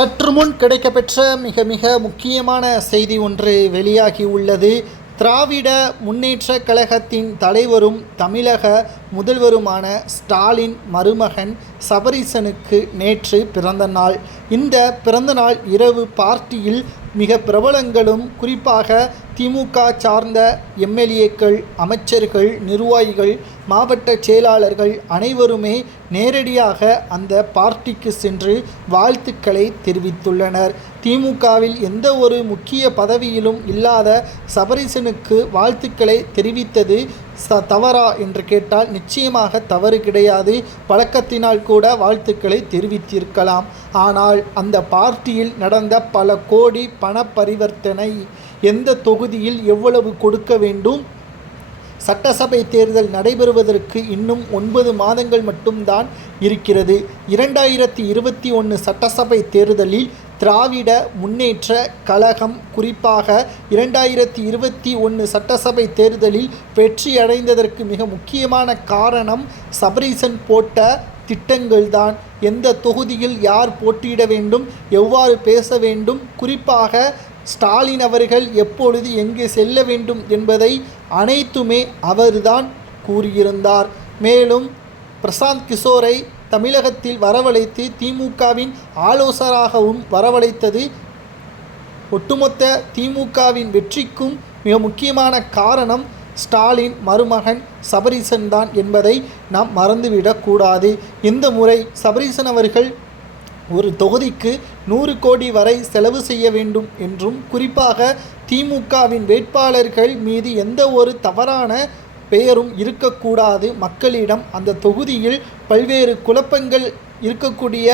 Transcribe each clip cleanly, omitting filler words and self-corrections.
சற்று முன் கிடைக்கப்பெற்ற மிக மிக முக்கியமான செய்தி ஒன்று வெளியாகி உள்ளது. திராவிட முன்னேற்ற கழகத்தின் தலைவரும் தமிழக முதல்வருமான ஸ்டாலின் மருமகன் சபரீசனுக்கு நேற்று பிறந்த நாள். இந்த பிறந்தநாள் இரவு பார்ட்டியில் மிக பிரபலங்களும் குறிப்பாக திமுக சார்ந்த எம்எல்ஏக்கள், அமைச்சர்கள், நிர்வாகிகள், மாவட்ட செயலாளர்கள் அனைவருமே நேரடியாக அந்த பார்ட்டிக்கு சென்று வாழ்த்துக்களை தெரிவித்துள்ளனர். திமுகவில் எந்த ஒரு முக்கிய பதவியிலும் இல்லாத சபரீசனுக்கு வாழ்த்துக்களை தெரிவித்தது தவறா என்று கேட்டால் நிச்சயமாக தவறு கிடையாது. பழக்கத்தினால் கூட வாழ்த்துக்களை தெரிவித்திருக்கலாம். ஆனால் அந்த பார்ட்டியில் நடந்த பல கோடி பண பரிவர்த்தனை, எந்த தொகுதியில் எவ்வளவு கொடுக்க வேண்டும், சட்டசபை தேர்தல் நடைபெறுவதற்கு இன்னும் 9 மாதங்கள் மட்டும்தான் இருக்கிறது. 2021 சட்டசபை தேர்தலில் திராவிட முன்னேற்ற கழகம் குறிப்பாக 2021 சட்டசபை தேர்தலில் வெற்றியடைந்ததற்கு மிக முக்கியமான காரணம் சபரீசன் போட்ட திட்டங்கள்தான். எந்த தொகுதியில் யார் போட்டியிட வேண்டும், எவ்வாறு பேச வேண்டும், குறிப்பாக ஸ்டாலின் அவர்கள் எப்பொழுது எங்கே செல்ல வேண்டும் என்பதை அனைத்துமே அவர்தான் கூறியிருந்தார். மேலும் பிரசாந்த் கிஷோரை தமிழகத்தில் வரவழைத்து திமுகவின் ஆலோசகராகவும் வரவழைத்தது ஒட்டுமொத்த திமுகவின் வெற்றிக்கும் மிக முக்கியமான காரணம் ஸ்டாலின் மருமகன் சபரீசன் தான் என்பதை நாம் மறந்துவிடக்கூடாது. இந்த முறை சபரீசன் அவர்கள் ஒரு தொகுதிக்கு 100 கோடி வரை செலவு செய்ய வேண்டும் என்றும், குறிப்பாக திமுகவின் வேட்பாளர்கள் மீது எந்த ஒரு தவறான பெயரும் இருக்கக்கூடாது, மக்களிடம் அந்த தொகுதியில் பல்வேறு குழப்பங்கள் இருக்கக்கூடிய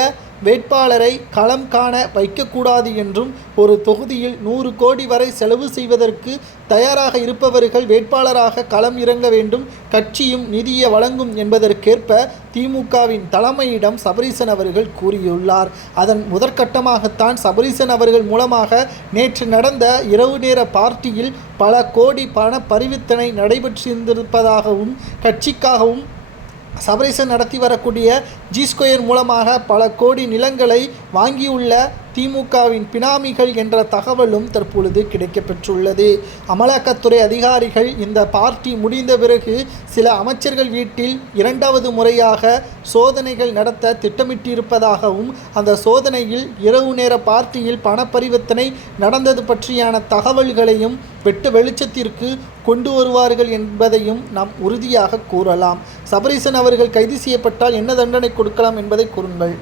வேட்பாளரை களம் காண வைக்கக்கூடாது என்றும், ஒரு தொகுதியில் 100 கோடி வரை செலவு செய்வதற்கு தயாராக இருப்பவர்கள் வேட்பாளராக களம் இறங்க வேண்டும், கட்சியும் நிதியை வழங்கும் என்பதற்கேற்ப திமுகவின் தலைமையிடம் சபரீசன் அவர்கள் கூறியுள்ளார். அதன் முதற்கட்டமாகத்தான் சபரீசன் அவர்கள் மூலமாக நேற்று நடந்த இரவு நேர பார்ட்டியில் பல கோடி பண பரிவர்த்தனை நடைபெற்றிருந்திருப்பதாகவும், கட்சிக்காகவும் சபரீசன் நடத்தி வரக்கூடிய G2 மூலமாக பல கோடி நிலங்களை வாங்கியுள்ள திமுகவின் பினாமிகள் என்ற தகவலும் தற்பொழுது கிடைக்கப்பெற்றுள்ளது. அமலாக்கத்துறை அதிகாரிகள் இந்த பார்ட்டி முடிந்த பிறகு சில அமைச்சர்கள் வீட்டில் 2வது முறையாக சோதனைகள் நடத்த திட்டமிட்டிருப்பதாகவும், அந்த சோதனையில் இரவு நேர பார்ட்டியில் பண பரிவர்த்தனை நடந்தது பற்றியான தகவல்களையும் வெட்ட வெளிச்சத்திற்கு கொண்டு வருவார்கள் என்பதையும் நாம் உறுதியாக கூறலாம். சபரீசன் அவர்கள் கைது செய்யப்பட்டால் என்ன தண்டனை கொடுக்கலாம் என்பதை கூறுங்கள்.